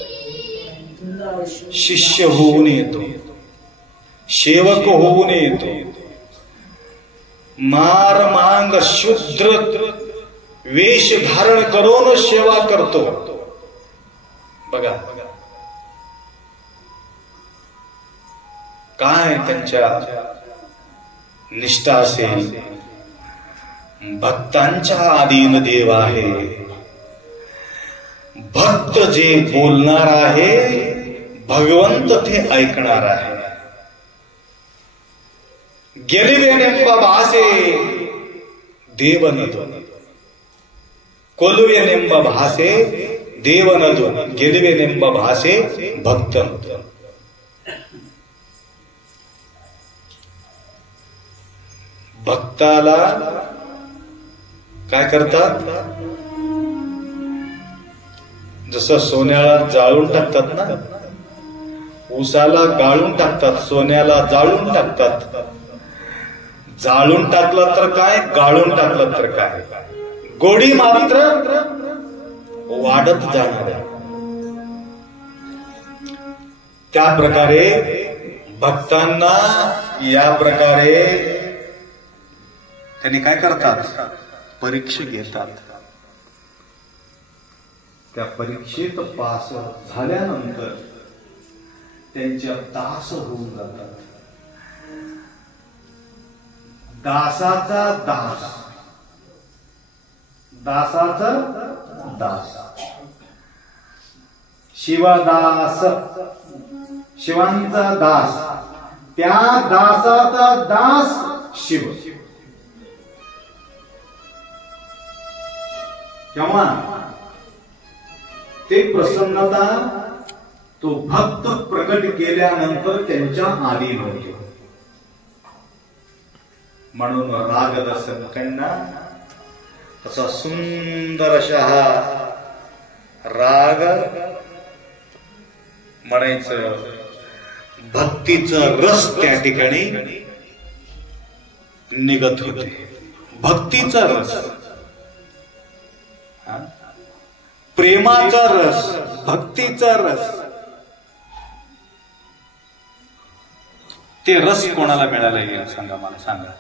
शिष्य होऊन येतो. सेवक होऊन येतो. मार मांग शूद्र वेश धारण करून सेवा करतो. बघा काय त्यांच्या निष्ठा असेल. भक्तांच्या आधीन देव आहे. भक्त जे बोलणार आहे भगवंत ते ऐकणार आहे. ಗೆಲುವೆನೆಂಬ ಭಾಷೆ ದೇವನದು. ಕೊಲುವೆನೆಂಬ ಭಾಷೆ ದೇವನದು. ಗೆಲುವೆನೆಂಬ ಭಾಷೆ ಭಕ್ತನದು. भक्ताला काय करतात जसं सोन्याला जाळून टाकतात ना. ऊसाला गाळून टाकतात. सोन्याला जाळून टाकतात. जाळून टाकलं तर काय गाळून टाकलं तर काय गोडी मात्र वाढत जाणार आहे. त्या प्रकारे भक्तांना या प्रकारे त्यांनी काय करतात परीक्षा घेतात. त्या परीक्षेत पास झाल्यानंतर त्यांच्या दास होऊन जातात. दासाचा दास. दासाचा दास. शिवदास. शिवांचा दास. त्या दासाचा दास शिव. केव्हा ते प्रसन्नता तो भक्त प्रकट केल्यानंतर त्यांच्या आधी होते. म्हणून रागदर्शकांना असा सुंदर अशा हा राग म्हणायचं भक्तीचा रस त्या ठिकाणी निघत होते. भक्तीचा रस, प्रेमाचा रस, भक्तीचा रस. ते रस कोणाला मिळाला येईल सांगा, मला सांगा.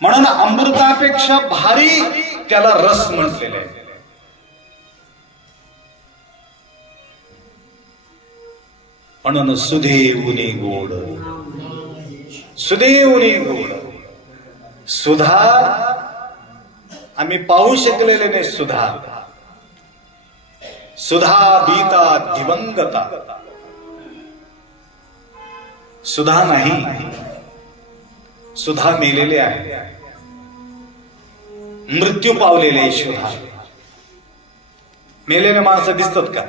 म्हणून अमृतापेक्षा भारी त्याला रस म्हटलेला आहे. म्हणून सुदेवनी गोड, सुदेवनी गोड. सुधा आम्ही पाहू शकलेले नाही. सुधा, सुधा बीता दिवंगता. सुधा नाही, सुधा मेलेले आहे, मृत्यू पावलेले. सुधा मेलेले माणसं दिसतात का?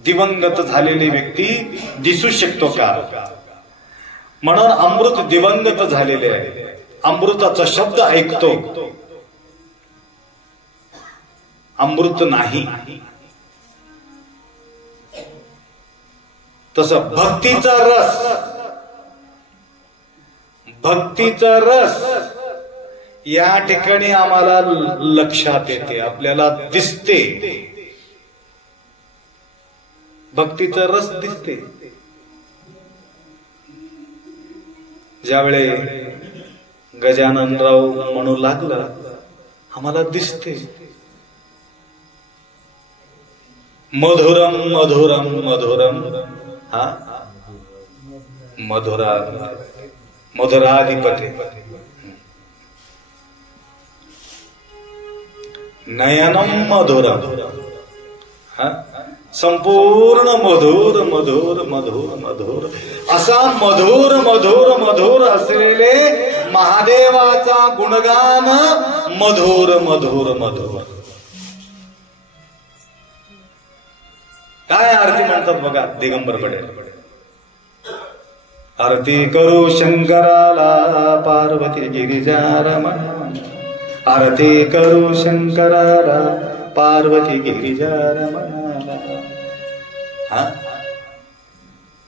दिवंगत झालेली व्यक्ती दिसू शकतो का? म्हणून अमृत दिवंगत झालेले आहे. अमृताचा शब्द ऐकतो, अमृत नाही. तसं भक्तीचा रस, भक्तीचा रस या ठिकाणी आम्हाला लक्षात येते, आपल्याला दिसते. भक्तीचा रस दिसते. ज्यावेळे गजाननराव म्हणू लागला, आम्हाला दिसते. मधुरम मधुरम मधुरम, हा मधुरा मधुराधिपती. नयनम मधुरम, हा संपूर्ण मधुर मधुर मधुर मधुर. असा मधुर मधुर मधुर असलेले महादेवाचा गुणगान मधुर मधुर मधुर. काय आरती म्हणतात बघा दिगंबर पटेल. आरती करू शंकराला पार्वती गिरिजा रमण, आरती करू शंकराला पार्वती गिरिजा रमण.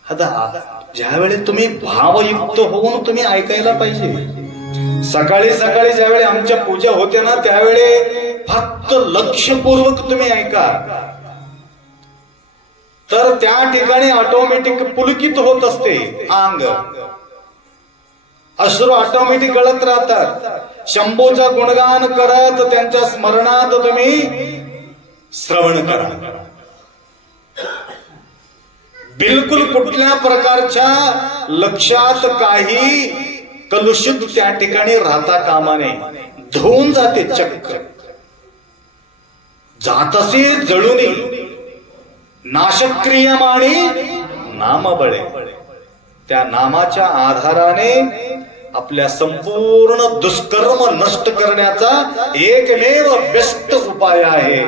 आता ज्यावेळी तुम्ही भावयुक्त होऊन तुम्ही ऐकायला पाहिजे. सकाळी सकाळी ज्यावेळी आमच्या पूजा होते ना, त्यावेळी फक्त लक्षपूर्वक तुम्ही ऐका, तर त्या ठिकाणी ऑटोमॅटिक पुलकित होत असते अंग. अश्रू ऑटोमॅटिक गळत राहतात. शंभूचा गुणगान करत त्यांच्या स्मरणात तुम्ही श्रवण करा. बिलकुल कुठल्या प्रकारच्या लक्षात काही कलुषित त्या ठिकाणी राहता कामा नये. धुवून जाते चक्क, जात असे जळूनी नाशक्रियमाणी नामबळे. त्या नामाच्या आधाराने आपल्या संपूर्ण दुष्कर्म नष्ट करण्याचा एकमेव बेस्ट उपाय आहे.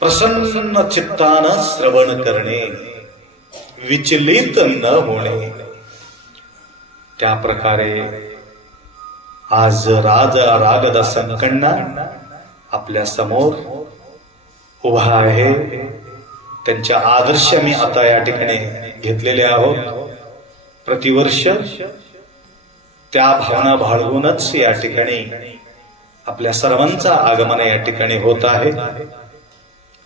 प्रसन्न चित्तानं श्रवण करणे, विचलित न होणे. त्या प्रकारे आज रागदास कण्णा आपल्या समोर उभा आहे. त्यांच्या आदर्श मी आता या ठिकाणी घेतलेले आहोत. प्रतिवर्ष त्या भावना बाळगूनच या ठिकाणी आपल्या सर्वांचा आगमन या ठिकाणी होत आहे.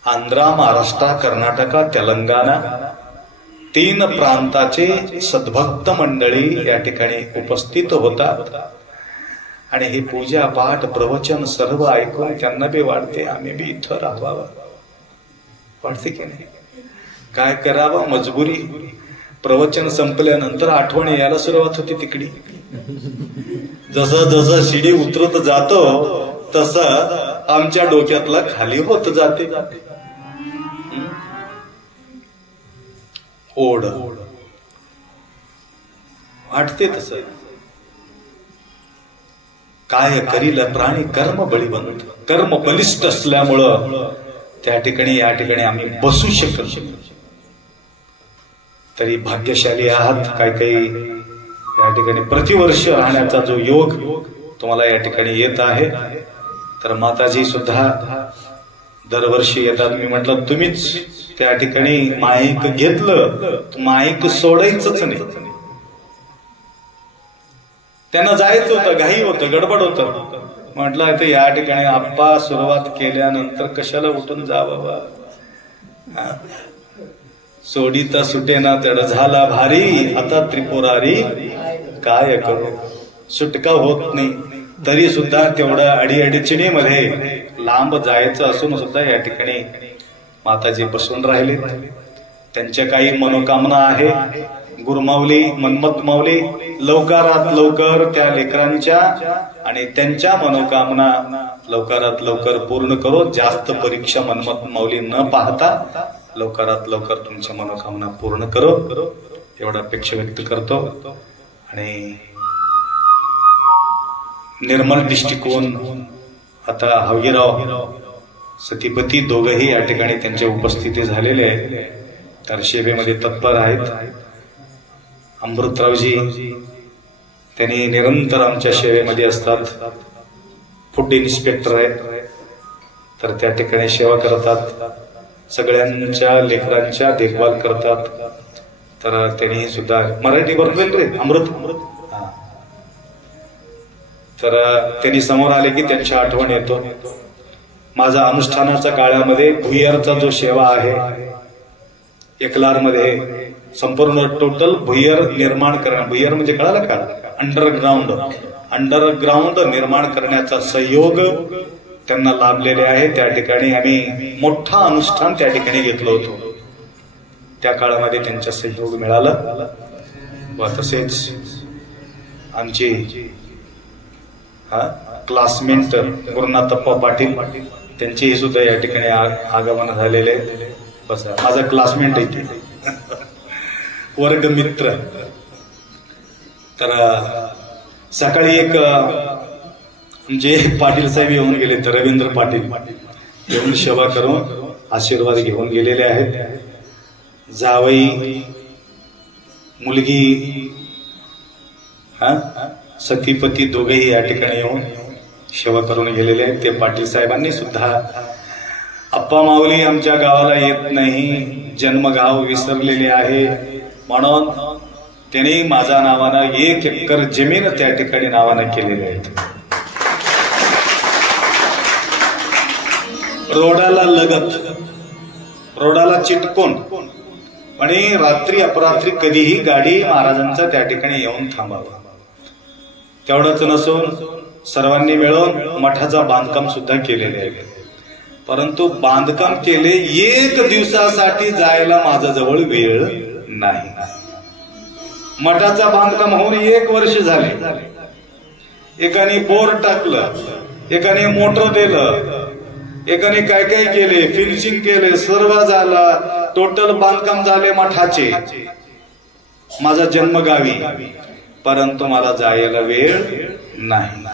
आंध्र, महाराष्ट्र, कर्नाटक, तेलंगणा 3 प्रांताचे सद्भक्त मंडळी या ठिकाणी उपस्थित होतात. आणि हे पूजा पाठ प्रवचन सर्व ऐकून त्यांना बी वाटते आम्ही बी इथं राहावं. वाटते की नाही? काय करावं, मजबुरी. प्रवचन संपल्यानंतर आठवण यायला सुरुवात होती तिकडी. जसं जसं शिडी उतरत जातो तसं आमच्या डोक्यातला खाली होत जाते. ओढ वाटते तसं. काय करील प्राणी कर्म बळी बनतो. कर्म बलिष्ठ असल्यामुळं त्या ठिकाणी या ठिकाणी आम्ही बसू शकत. तरी भाग्यशाली आहात. काही काही ठिकाणी प्रतिवर्ष राहण्याचा जो योग तुम्हाला या ठिकाणी येत आहे, तर माताजी सुद्धा दरवर्षी येतात. मी म्हटलं तुम्हीच त्या ठिकाणी माईक घेतलं, माईक सोडायचंच नाही. त्यांना जायचं होतं, घाई होतं, गडबड होतं. म्हटलं तर या ठिकाणी आप्पा सुरुवात केल्यानंतर कशाला उठून जा बाबा, सोडीता सुटेना तड झाला भारी, आता त्रिपुरारी काय करू. सुटका होत नाही, तरी सुद्धा तेवढं अडीअडचणीमध्ये लांब जायचं असून सुद्धा या ठिकाणी माताजी बसून राहिले. त्यांच्या काही मनोकामना आहे. गुरुमाऊली, मनमत माऊली लवकरात लवकर त्या लेकरांच्या आणि त्यांच्या मनोकामना लवकरात लवकर पूर्ण करो. जास्त परीक्षा मनमत माऊली न पाहता लवकरात लवकर तुमच्या मनोकामना पूर्ण करो, एवढा अपेक्षा व्यक्त करतो. आणि निर्मल दृष्टिकोन आता हवीराव सतीपती दोघंही या ठिकाणी त्यांच्या उपस्थिती झालेले आहेत, तर सेवेमध्ये तत्पर आहेत. अमृतरावजी त्यांनी निरंतर आमच्या सेवेमध्ये असतात. फूड इन्स्पेक्टर आहेत, तर त्या ठिकाणी सेवा करतात, सगळ्यांच्या लेकरांच्या देखभाल करतात. तर त्यांनी सुद्धा मराठी बरोबर रे अमृत, तर त्यांनी समोर आले की त्यांची आठवण येतो. माझा अनुष्ठानाच्या काळामध्ये भुईरचा जो सेवा आहे, एकलारमध्ये संपूर्ण टोटल भुईर निर्माण करणं, भुईर म्हणजे कळालं का, अंडरग्राऊंड निर्माण करण्याचा सहयोग त्यांना लाभलेले आहे. त्या ठिकाणी आम्ही मोठा अनुष्ठान त्या ठिकाणी घेतलं होतं. त्या काळामध्ये त्यांचा सहयोग मिळाला. व तसेच आमची क्लासमेट गुरुनाथप्पा पाटील त्यांचेही सुद्धा या ठिकाणी आगमन झालेले. बस माझा क्लासमेट आहे, वर्गमित्र. तर सकाळी एक म्हणजे पाटील साहेब येऊन गेले, तर रवींद्र पाटील येऊन सेवा करून आशीर्वाद घेऊन गेलेले आहेत. जावई मुलगी सतीपती दोघेही या ठिकाणी येऊन सेवा करून गेलेले आहेत. ते पाटील साहेबांनी सुद्धा अप्पा माऊली आमच्या गावाला येत नाही, जन्मगाव विसरलेले आहे, म्हणून त्यांनी माझ्या नावानं 1 एकर जमीन त्या ठिकाणी नावानं केलेले आहेत. रोडाला लगत, रोडाला चिटकून, आणि रात्री अपरात्री कधीही गाडी महाराजांचा त्या ठिकाणी येऊन थांबावा. तेवढंच नसून सर्वांनी मिळून मठाचा बांधकाम सुद्धा केलेले आहे. परंतु बांधकाम केले, 1 दिवसासाठी जायला माझ्याजवळ वेळ नाही. मठाचा बांधकाम होऊन 1 वर्ष झाले. एकाने बोर टाकलं, एकाने मोटर दिलं, एकाने काय काय केले, फिनिशिंग केले, सर्व झाला, टोटल बांधकाम झाले मठाचे माझा जन्मगावी, परंतु मला जायला वेळ नाही.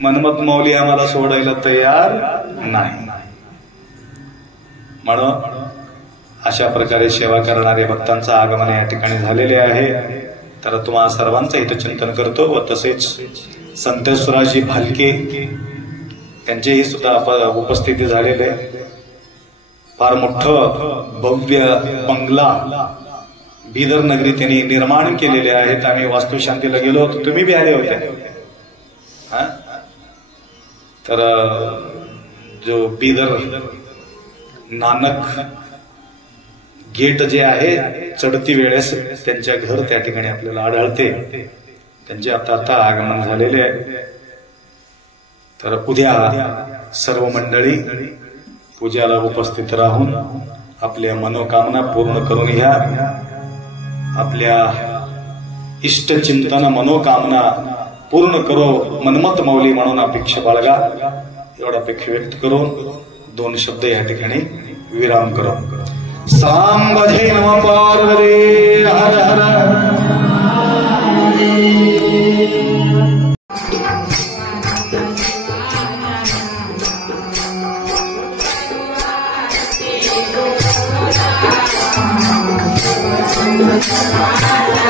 मनमत माऊली आम्हाला सोडायला तयार नाही. म्हणून अशा प्रकारे सेवा करणारे भक्तांचं आगमन या ठिकाणी झालेले आहे. तर तुम्हा सर्वांचं हितचिंतन करतो. व तसेच संतेश्वराजी भालके त्यांचेही सुद्धा उपस्थिती झालेले. फार मोठं भव्य बंगला बिदर नगरी त्यांनी निर्माण केलेले आहेत. आम्ही वास्तुशांतीला गेलो होतो, तुम्ही बी आले होते. तर जो बिदर नानक गेट जे आहे, चढती वेळेस त्यांच्या घर त्या ठिकाणी आपल्याला आढळते. त्यांचे आता आगमन झालेले आहे. तर उद्या सर्व मंडळी पूजाला उपस्थित राहून आपल्या मनोकामना पूर्ण करून घ्या. आपल्या इष्टचिंतन मनोकामना पूर्ण करो मनमत माऊली म्हणून अपेक्षा बाळगा. एवढा अपेक्षा व्यक्त करून 2 शब्द या ठिकाणी विराम करो. सांबधे नमः पार्वती हर हर. Thank you.